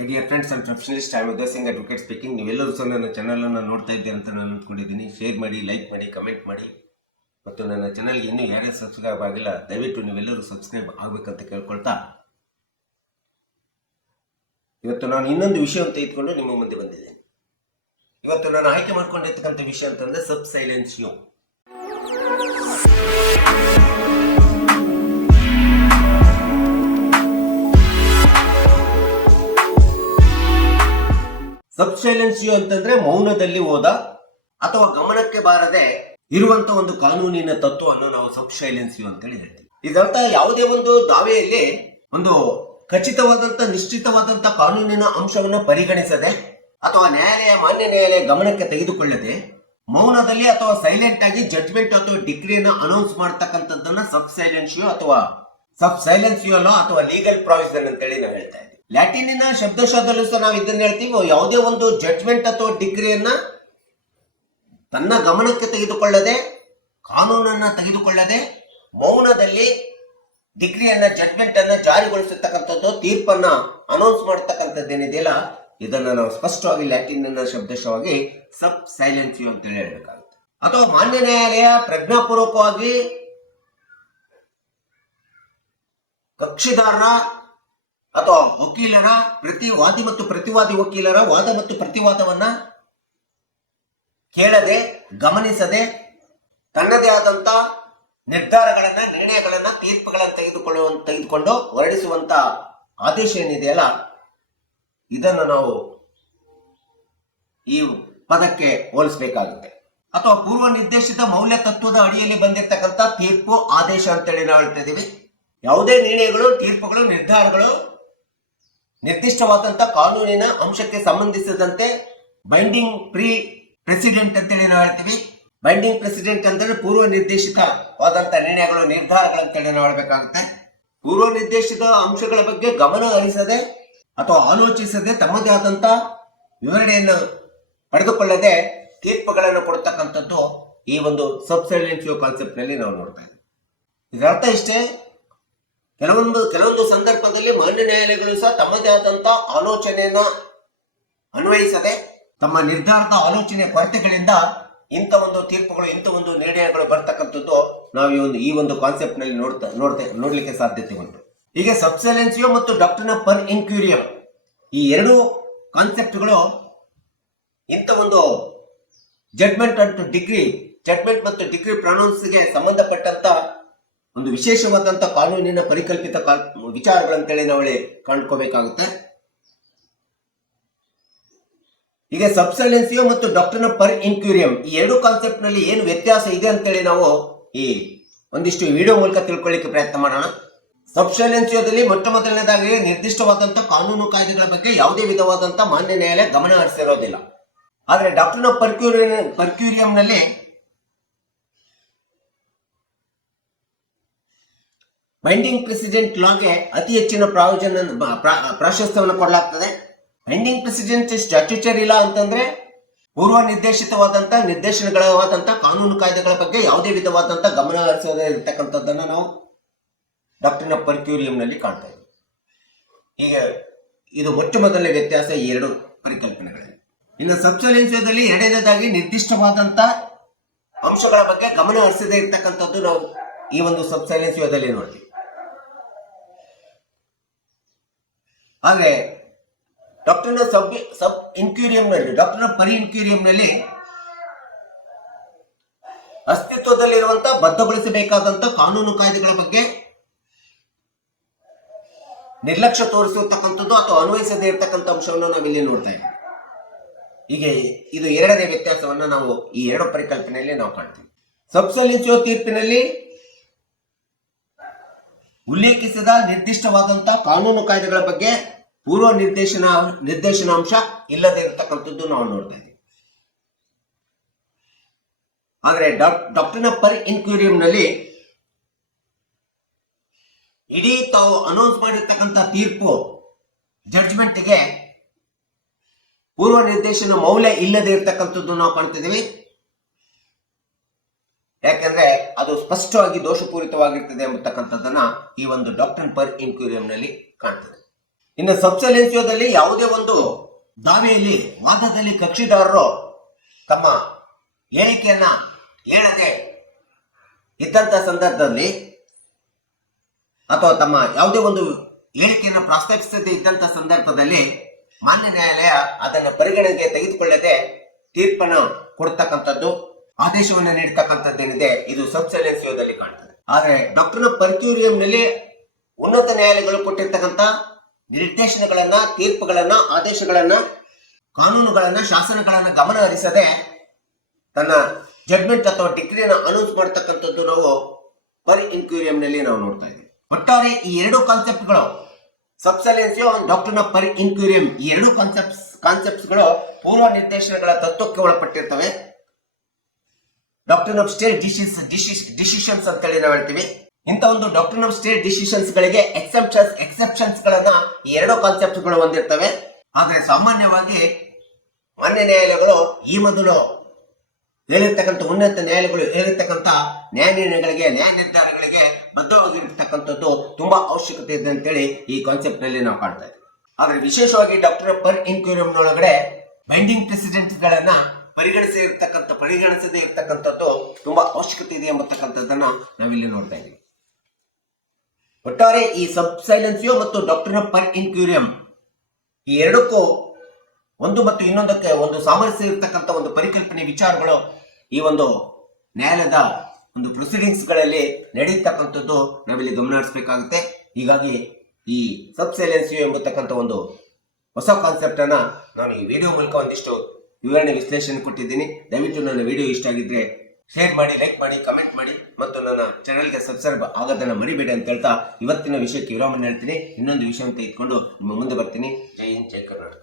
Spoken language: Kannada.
My dear friends and professionalist I Uday Singh advocate speaking. ನೀವೆಲ್ಲರೂ ಸಹ ನನ್ನ ಚಾನಲನ್ನು ನೋಡ್ತಾ ಇದ್ದೀರಿ ಅಂತ ನಾನು ಅಂದ್ಕೊಂಡಿದ್ದೀನಿ. ಶೇರ್ ಮಾಡಿ, ಲೈಕ್ ಮಾಡಿ, ಕಮೆಂಟ್ ಮಾಡಿ. ಮತ್ತು ನನ್ನ ಚಾನಲ್ಗೆ ಇನ್ನೂ ಯಾರ್ಯಾರು ಸಬ್ಸ್ಕ್ರೈಬ್ ಆಗಿಲ್ಲ ದಯವಿಟ್ಟು ನೀವೆಲ್ಲರೂ ಸಬ್ಸ್ಕ್ರೈಬ್ ಆಗಬೇಕಂತ ಕೇಳ್ಕೊಳ್ತಾ, ಇವತ್ತು ನಾನು ಇನ್ನೊಂದು ವಿಷಯವನ್ನು ತೆಗೆದುಕೊಂಡು ನಿಮ್ಮ ಮುಂದೆ ಬಂದಿದ್ದೇನೆ. ಇವತ್ತು ನಾನು ಆಯ್ಕೆ ಮಾಡ್ಕೊಂಡಿರ್ತಕ್ಕಂಥ ವಿಷಯ ಅಂತಂದ್ರೆ ಸಬ್ ಸೈಲೆನ್ಸಿಯೋ. ಸಬ್ ಸೈಲೆನ್ಸಿಯೋ ಅಂತಂದ್ರೆ ಮೌನದಲ್ಲಿ ಹೋದ ಅಥವಾ ಗಮನಕ್ಕೆ ಬಾರದೆ ಇರುವಂತ ಒಂದು ಕಾನೂನಿನ ತತ್ವವನ್ನು ನಾವು ಸಬ್ ಸೈಲೆನ್ಸಿಯೋ ಅಂತೇಳಿ ಹೇಳ್ತೀವಿ. ಇದರ್ಥ ಯಾವುದೇ ಒಂದು ದಾವೆಯಲ್ಲಿ ಒಂದು ಖಚಿತವಾದಂತ ನಿಶ್ಚಿತವಾದಂತ ಕಾನೂನಿನ ಅಂಶವನ್ನು ಪರಿಗಣಿಸದೆ ಅಥವಾ ಮಾನ್ಯ ನ್ಯಾಯಾಲಯ ಗಮನಕ್ಕೆ ತೆಗೆದುಕೊಳ್ಳದೆ ಮೌನದಲ್ಲಿ ಅಥವಾ ಸೈಲೆಂಟ್ ಆಗಿ ಜಡ್ಜ್ಮೆಂಟ್ ಅಥವಾ ಡಿಗ್ರಿಯನ್ನು ಅನೌನ್ಸ್ ಮಾಡ್ತಕ್ಕಂಥದ್ದನ್ನ ಸಬ್ ಸೈಲೆನ್ಸಿಯೋ ಅಥವಾ ಸಬ್ ಸೈಲೆನ್ಸಿಯೋ ಅಥವಾ ಲೀಗಲ್ ಪ್ರಾವಿಷನ್ ಅಂತೇಳಿ ನಾವು ಹೇಳ್ತಾ ಇದ್ದೀವಿ. ಲ್ಯಾಟಿನಿನ ಶಬ್ದಶಃದಲ್ಲೂ ಸಹ ನಾವು ಇದನ್ನ ಹೇಳ್ತೀವಿ. ಯಾವುದೇ ಒಂದು ಜಡ್ಜ್ಮೆಂಟ್ ಅಥವಾ ಡಿಗ್ರಿಯನ್ನ ತನ್ನ ಗಮನಕ್ಕೆ ತೆಗೆದುಕೊಳ್ಳದೆ, ಕಾನೂನನ್ನ ತೆಗೆದುಕೊಳ್ಳದೆ ಮೌನದಲ್ಲಿ ಡಿಗ್ರಿಯನ್ನ ಜಡ್ಜ್ಮೆಂಟ್ ಅನ್ನ ಜಾರಿಗೊಳಿಸತಕ್ಕಂಥದ್ದು, ತೀರ್ಪನ್ನ ಅನೌನ್ಸ್ ಮಾಡತಕ್ಕಂಥದ್ದೇನಿದೆಯಲ್ಲ, ಇದನ್ನ ನಾವು ಸ್ಪಷ್ಟವಾಗಿ ಲ್ಯಾಟಿನ್ನ ಶಬ್ದಶಃವಾಗಿ ಸಬ್ ಸೈಲೆನ್ಸಿಯೋ ಅಂತ ಹೇಳಬೇಕಾಗುತ್ತೆ. ಅಥವಾ ಮಾನ್ಯ ನ್ಯಾಯಾಲಯ ಪ್ರಜ್ಞಾಪೂರ್ವಕವಾಗಿ ಕಕ್ಷಿದಾರರ ಅಥವಾ ವಕೀಲರ ವಾದಿ ಮತ್ತು ಪ್ರತಿವಾದಿ ವಕೀಲರ ವಾದ ಮತ್ತು ಪ್ರತಿವಾದವನ್ನ ಕೇಳದೆ, ಗಮನಿಸದೆ ತನ್ನದೇ ಆದಂತ ನಿರ್ಧಾರಗಳನ್ನ, ನಿರ್ಣಯಗಳನ್ನ, ತೀರ್ಪುಗಳನ್ನು ತೆಗೆದುಕೊಂಡು ಹೊರಡಿಸುವಂತ ಆದೇಶ ಏನಿದೆಯಲ್ಲ, ಇದನ್ನು ನಾವು ಈ ಪದಕ್ಕೆ ಹೋಲಿಸಬೇಕಾಗುತ್ತೆ. ಅಥವಾ ಪೂರ್ವ ನಿರ್ದೇಶಿತ ಮೌಲ್ಯ ತತ್ವದ ಅಡಿಯಲ್ಲಿ ಬಂದಿರತಕ್ಕಂಥ ತೀರ್ಪು, ಆದೇಶ ಅಂತೇಳಿ ನಾವು ಹೇಳ್ತಾ ಇದೀವಿ. ಯಾವುದೇ ನಿರ್ಣಯಗಳು, ತೀರ್ಪುಗಳು, ನಿರ್ಧಾರಗಳು ನಿರ್ದಿಷ್ಟವಾದಂತ ಕಾನೂನಿನ ಅಂಶಕ್ಕೆ ಸಂಬಂಧಿಸಿದಂತೆ ಬೈಂಡಿಂಗ್ ಪ್ರೆಸಿಡೆಂಟ್ ಅಂತೇಳಿ ನಾವು ಹೇಳ್ತೀವಿ. ಬೈಂಡಿಂಗ್ ಪ್ರೆಸಿಡೆಂಟ್ ಅಂದ್ರೆ ಪೂರ್ವ ನಿರ್ದೇಶಿತವಾದಂತ ನಿರ್ಣಯಗಳು, ನಿರ್ಧಾರಗಳಂತೇಳಿ ನಾವು ಹೇಳ್ಬೇಕಾಗುತ್ತೆ. ಪೂರ್ವ ನಿರ್ದೇಶಿತ ಅಂಶಗಳ ಬಗ್ಗೆ ಗಮನ ಹರಿಸದೆ ಅಥವಾ ಆಲೋಚಿಸದೆ ತಮ್ಮದೇ ಆದಂತ ವಿವರಣೆಯನ್ನು ಪಡೆದುಕೊಳ್ಳದೆ ತೀರ್ಪುಗಳನ್ನು ಕೊಡ್ತಕ್ಕಂಥದ್ದು ಈ ಒಂದು ಸಬ್ ಸೈಲೆನ್ಸಿಯೋ ಕಾನ್ಸೆಪ್ಟ್ ನಲ್ಲಿ ನಾವು ನೋಡ್ತಾ ಇದ್ದೀವಿ. ಇದರರ್ಥ ಇಷ್ಟೇ, ಕೆಲವೊಂದು ಸಂದರ್ಭದಲ್ಲಿ ಮಾನ್ಯ ನ್ಯಾಯಾಲಯಗಳು ಸಹ ತಮ್ಮದೇ ಆದಂತ ಆಲೋಚನೆಯನ್ನ ಅನ್ವಯಿಸದೆ ತಮ್ಮ ನಿರ್ಧಾರದ ಆಲೋಚನೆಯ ಕೊರತೆಗಳಿಂದ ಇಂಥ ಒಂದು ತೀರ್ಪುಗಳು, ಇಂಥ ಒಂದು ನಿರ್ಣಯಗಳು ಬರ್ತಕ್ಕಂಥದ್ದು ನಾವು ಈ ಒಂದು ಕಾನ್ಸೆಪ್ಟ್ ನಲ್ಲಿ ನೋಡ್ಲಿಕ್ಕೆ ಸಾಧ್ಯತೆ ಉಂಟು. ಹೀಗೆ ಸಬ್ ಸೈಲೆನ್ಸಿಯೋ ಮತ್ತು ಡಾಕ್ಟ್ರಿನ್ ಪರ್ ಇನ್ಕ್ಯೂರಿಯಂ, ಈ ಎರಡು ಕಾನ್ಸೆಪ್ಟ್ಗಳು ಇಂಥ ಒಂದು ಜಡ್ಜ್ಮೆಂಟ್ ಮತ್ತು ಡಿಗ್ರಿ ಪ್ರೊನೌನ್ಸ್ಗೆ ಸಂಬಂಧಪಟ್ಟಂತ ಒಂದು ವಿಶೇಷವಾದಂತ ಕಾನೂನಿನ ಪರಿಕಲ್ಪಿತ ವಿಚಾರಗಳಂತೇಳಿ ನಾವು ಕಂಡುಕೋಬೇಕಾಗುತ್ತೆ. ಈಗ ಸಬ್ ಸೈಲೆನ್ಸಿಯೋ ಮತ್ತು ಡಾಕ್ಟ್ರಿನ್ ಪರ್ ಇನ್ಕ್ಯೂರಿಯಂ, ಈ ಎರಡು ಕಾನ್ಸೆಪ್ಟ್ ನಲ್ಲಿ ಏನು ವ್ಯತ್ಯಾಸ ಇದೆ ಅಂತೇಳಿ ನಾವು ಈ ಒಂದಿಷ್ಟು ವಿಡಿಯೋ ಮೂಲಕ ತಿಳ್ಕೊಳ್ಳಿಕ್ಕೆ ಪ್ರಯತ್ನ ಮಾಡೋಣ. ಸಬ್ ಸೈಲೆನ್ಸಿಯೋದಲ್ಲಿ ಮೊಟ್ಟ ಮೊದಲನೇದಾಗಿ ನಿರ್ದಿಷ್ಟವಾದಂತ ಕಾನೂನು ಕಾಯ್ದೆಗಳ ಬಗ್ಗೆ ಯಾವುದೇ ವಿಧವಾದಂತ ಮಾನ್ಯ ನ್ಯಾಯಾಲಯ ಗಮನ ಹರಿಸಿರೋದಿಲ್ಲ. ಆದ್ರೆ ಡಾಕ್ಟ್ರಿನ್ ಪರ್ಕ್ಯೂರಿಯಂ ನಲ್ಲಿ ಬೈಂಡಿಂಗ್ ಪ್ರೆಸಿಡೆಂಟ್ ಲಾಗೆ ಅತಿ ಹೆಚ್ಚಿನ ಪ್ರಾಶಸ್ತ್ಯವನ್ನು ಕೊಡಲಾಗ್ತದೆ. ಬೈಂಡಿಂಗ್ ಪ್ರೆಸಿಡೆಂಟ್ ಸ್ಟ್ಯಾಟ್ಯೂಟರಿ ಲಾ ಅಂತಂದ್ರೆ ಪೂರ್ವ ನಿರ್ದೇಶಿತವಾದಂತ ನಿರ್ದೇಶನಗಳಾದಂತ ಕಾನೂನು ಕಾಯ್ದೆಗಳ ಬಗ್ಗೆ ಯಾವುದೇ ವಿಧವಾದಂತ ಗಮನ ಹರಿಸದೇ ಇರತಕ್ಕಂಥದ್ದನ್ನ ನಾವು ಡಾಕ್ಟ್ರಿನ್ ಪರ್ಕ್ಯೂರಿಯಂ ನಲ್ಲಿ ಕಾಣ್ತಾ ಇದ್ದೀವಿ. ಈಗ ಇದು ಮೊಟ್ಟ ಮೊದಲನೇ ವ್ಯತ್ಯಾಸ ಈ ಎರಡು ಪರಿಕಲ್ಪನೆಗಳಲ್ಲಿ. ಇನ್ನು ಸಬ್ ಸೈಲೆನ್ಸಿಯೋದಲ್ಲಿ ಎರಡನೇದಾಗಿ ನಿರ್ದಿಷ್ಟವಾದಂತ ಅಂಶಗಳ ಬಗ್ಗೆ ಗಮನ ಹರಿಸದೇ ಇರತಕ್ಕಂಥದ್ದು ನಾವು ಈ ಒಂದು ಸಬ್ ಸೈಲೆನ್ಸಿಯೋದಲ್ಲಿ ನೋಡ್ತೀವಿ. ಆದ್ರೆ ಡಾಕ್ಟ್ರಿನ್ ಸಬ್ ಇನ್ಕ್ಯೂರಿಯಂ ನಲ್ಲಿ, ಡಾಕ್ಟ್ರಿನ್ ಪರ್ ಇನ್ಕ್ಯೂರಿಯಂ ನಲ್ಲಿ ಅಸ್ತಿತ್ವದಲ್ಲಿರುವಂತ ಬದ್ಧಗೊಳಿಸಬೇಕಾದಂತ ಕಾನೂನು ಕಾಯ್ದೆಗಳ ಬಗ್ಗೆ ನಿರ್ಲಕ್ಷ್ಯ ತೋರಿಸತಕ್ಕಂಥದ್ದು ಅಥವಾ ಅನ್ವಯಿಸದೇ ಇರತಕ್ಕಂಥ ಅಂಶವನ್ನು ನಾವಿಲ್ಲಿ ನೋಡ್ತಾ ಇದ್ದೀವಿ. ಹೀಗೆ ಇದು ಎರಡನೇ ವ್ಯತ್ಯಾಸವನ್ನ ನಾವು ಈ ಎರಡು ಪರಿಕಲ್ಪನೆಯಲ್ಲಿ ನಾವು ಕಾಣ್ತೀವಿ. ಸಬ್ ಸೈಲೆನ್ಸಿಯೋ ತೀರ್ಪಿನಲ್ಲಿ ಉಲ್ಲೇಖಿಸಿದ ನಿರ್ದಿಷ್ಟವಾದಂತ ಕಾನೂನು ಕಾಯ್ದೆಗಳ ಬಗ್ಗೆ ಪೂರ್ವ ನಿರ್ದೇಶನಾಂಶ ಇಲ್ಲದೆ ಇರತಕ್ಕಂಥದ್ದು ನಾವು ನೋಡ್ತಾ ಇದ್ದೀವಿ. ಆದ್ರೆ ಡಾಕ್ಟ್ರಿನ್ ಪರ್ ಇನ್ಕ್ಯೂರಿಯಂ ನಲ್ಲಿ ಇಡೀ ತಾವು ಅನೌನ್ಸ್ ಮಾಡಿರ್ತಕ್ಕಂಥ ತೀರ್ಪು, ಜಡ್ಜ್ಮೆಂಟ್ಗೆ ಪೂರ್ವ ನಿರ್ದೇಶನ ಮೌಲ್ಯ ಇಲ್ಲದೆ ಇರತಕ್ಕಂಥದ್ದು ನಾವು ಕಾಣ್ತಿದ್ದೀವಿ. ಯಾಕಂದ್ರೆ ಅದು ಸ್ಪಷ್ಟವಾಗಿ ದೋಷಪೂರಿತವಾಗಿರ್ತದೆ ಎಂಬತಕ್ಕಂಥದ್ದನ್ನ ಈ ಒಂದು ಡಾಕ್ಟ್ರಿನ್ ಪರ್ ಇನ್ಕ್ಯೂರಿಯಂ ನಲ್ಲಿ ಕಾಣ್ತದೆ. ಇನ್ನು ಸಬ್ಸೈಲೆನ್ಸಿಯೋದಲ್ಲಿ ಯಾವುದೇ ಒಂದು ದಾವೆಯಲ್ಲಿ ವಾದದಲ್ಲಿ ಕಕ್ಷಿದಾರರು ತಮ್ಮ ಹೇಳಿಕೆಯನ್ನ ಹೇಳದೆ ಇದ್ದಂತ ಸಂದರ್ಭದಲ್ಲಿ ಅಥವಾ ತಮ್ಮ ಯಾವುದೇ ಒಂದು ಹೇಳಿಕೆಯನ್ನು ಪ್ರಸ್ತಾಪಿಸದೇ ಇದ್ದಂತ ಸಂದರ್ಭದಲ್ಲಿ ಮಾನ್ಯ ನ್ಯಾಯಾಲಯ ಅದನ್ನು ಪರಿಗಣನೆಗೆ ತೆಗೆದುಕೊಳ್ಳದೆ ತೀರ್ಪನ್ನು ಕೊಡ್ತಕ್ಕಂಥದ್ದು, ಆದೇಶವನ್ನು ನೀಡತಕ್ಕಂಥದ್ದೇನಿದೆ ಇದು ಸಬ್ಸೈಲೆನ್ಸಿಯೋದಲ್ಲಿ ಕಾಣ್ತದೆ. ಆದ್ರೆ ಡಾಕ್ಟರ್ ಪರ್ಕ್ಯೂರಿಯಂನಲ್ಲಿ ಉನ್ನತ ನ್ಯಾಯಾಲಯಗಳು ಕೊಟ್ಟಿರ್ತಕ್ಕಂಥ ನಿರ್ದೇಶನಗಳನ್ನ, ತೀರ್ಪುಗಳನ್ನ, ಆದೇಶಗಳನ್ನ, ಕಾನೂನುಗಳನ್ನ, ಶಾಸನಗಳನ್ನ ಗಮನ ಹರಿಸದೆ ತನ್ನ ಜಡ್ಮೆಂಟ್ ಅಥವಾ ಡಿಗ್ರಿಯನ್ನು ಅನೌನ್ಸ್ ಮಾಡತಕ್ಕಂಥದ್ದು ನಾವು ಪರ್ ಇನ್ಕ್ಯೂರಿಯಂನಲ್ಲಿ ನಾವು ನೋಡ್ತಾ ಇದ್ದೀವಿ. ಒಟ್ಟಾರೆ ಈ ಎರಡು ಕಾನ್ಸೆಪ್ಟ್ಗಳು ಸಬ್ಸೈಲೆನ್ಸಿಯೋ ಡಾಕ್ಟರ್ ಪರ್ ಇನ್ಕ್ಯೂರಿಯಂ ಈ ಎರಡು ಕಾನ್ಸೆಪ್ಟ್ಸ್ಗಳು ಪೂರ್ವ ನಿರ್ದೇಶನಗಳ ತತ್ವಕ್ಕೆ ಒಳಪಟ್ಟಿರ್ತವೆ. ಡಾಕ್ಟರ್ ಆಫ್ ಸ್ಟೇಟ್ ಡಿಸಿಷನ್ಸ್ ಅಂತೇಳಿ ನಾವು ಹೇಳ್ತೀವಿ. ಇಂಥ ಒಂದು ಡಾಕ್ಟರ್ ಆಫ್ ಸ್ಟೇಟ್ ಡಿಸಿಷನ್ಸ್ ಗಳಿಗೆ ಎಕ್ಸೆಪ್ಷನ್ಸ್ ಗಳನ್ನ ಈ ಎರಡು ಕಾನ್ಸೆಪ್ಟ್ ಗಳು ಹೊಂದಿರ್ತವೆ. ಆದ್ರೆ ಸಾಮಾನ್ಯವಾಗಿ ಮಾನ್ಯ ನ್ಯಾಯಾಲಯಗಳು ಈ ಮೊದಲು ಹೇಳಿರ್ತಕ್ಕಂಥ ಉನ್ನತ ನ್ಯಾಯಾಲಯಗಳು ಹೇಳಿರ್ತಕ್ಕಂಥ ನ್ಯಾಯ ನಿರ್ಣಯಗಳಿಗೆ, ನ್ಯಾಯ ನಿರ್ಧಾರಗಳಿಗೆ ಬದ್ಧವಾಗಿರ್ತಕ್ಕಂಥದ್ದು ತುಂಬಾ ಅವಶ್ಯಕತೆ ಇದೆ ಅಂತೇಳಿ ಈ ಕಾನ್ಸೆಪ್ಟ್ ನಲ್ಲಿ ನಾವು ಕಾಣ್ತಾ ಇದ್ದೀವಿ. ಆದ್ರೆ ವಿಶೇಷವಾಗಿ ಡಾಕ್ಟರ್ ಪರ್ ಇನ್ಕ್ಯೂರಿಯಂ ಒಳಗಡೆ ಬೈಂಡಿಂಗ್ ಪ್ರೆಸಿಡೆಂಟ್ ಗಳನ್ನ ಪರಿಗಣಿಸದೇ ಇರ್ತಕ್ಕಂಥದ್ದು ತುಂಬಾ ಅವಶ್ಯಕತೆ ಇದೆ ಎಂಬತಕ್ಕಂಥದ್ದನ್ನ ನಾವಿಲ್ಲಿ ನೋಡ್ತಾ ಇದ್ದೀವಿ. ಒಟ್ಟಾರೆ ಈ ಸಬ್ಸೈಲೆನ್ಸಿಯೋ ಮತ್ತು ಡಾಕ್ಟರ್ ಪರ್ ಇನ್ಕ್ಯೂರಿಯಂ ಈ ಎರಡಕ್ಕೂ ಒಂದು ಮತ್ತು ಇನ್ನೊಂದಕ್ಕೆ ಒಂದು ಸಾಮರಸ್ಯ ಇರತಕ್ಕಂಥ ಒಂದು ಪರಿಕಲ್ಪನೆ ವಿಚಾರಗಳು ಈ ಒಂದು ನ್ಯಾಯಾಲಯದ ಒಂದು ಪ್ರೊಸೀಡಿಂಗ್ಸ್ ಗಳಲ್ಲಿ ನಡೆಯತಕ್ಕಂಥದ್ದು ನಾವಿಲ್ಲಿ ಗಮನ ಹರಿಸಬೇಕಾಗುತ್ತೆ. ಹೀಗಾಗಿ ಈ ಸಬ್ಸೈಲೆನ್ಸಿಯೋ ಎಂಬತಕ್ಕಂಥ ಒಂದು ಹೊಸ ಕಾನ್ಸೆಪ್ಟ್ ಅನ್ನ ನಾನು ಈ ವಿಡಿಯೋ ಮೂಲಕ ಒಂದಿಷ್ಟು ವಿವರಣೆ ವಿಶ್ಲೇಷಣೆ ಕೊಟ್ಟಿದ್ದೀನಿ. ದಯವಿಟ್ಟು ನನ್ನ ವಿಡಿಯೋ ಇಷ್ಟ ಆಗಿದ್ರೆ ಶೇರ್ ಮಾಡಿ, ಲೈಕ್ ಮಾಡಿ, ಕಮೆಂಟ್ ಮಾಡಿ ಮತ್ತು ನನ್ನ ಚಾನೆಲ್ಗೆ ಸಬ್ಸ್ಕ್ರೈಬ್ ಆಗೋದನ್ನ ಮರಿಬೇಡಿ ಅಂತ ಹೇಳ್ತಾ ಇವತ್ತಿನ ವಿಷಯಕ್ಕೆ ವಿರಾಮ ಹೇಳ್ತೀನಿ. ಇನ್ನೊಂದು ವಿಷಯ ಅಂತ ಇಟ್ಕೊಂಡು ನಿಮ್ಮ ಮುಂದೆ ಬರ್ತೀನಿ. ಜೈ ಹಿಂದ್, ಜೈ ಕರ್ನಾಟಕ.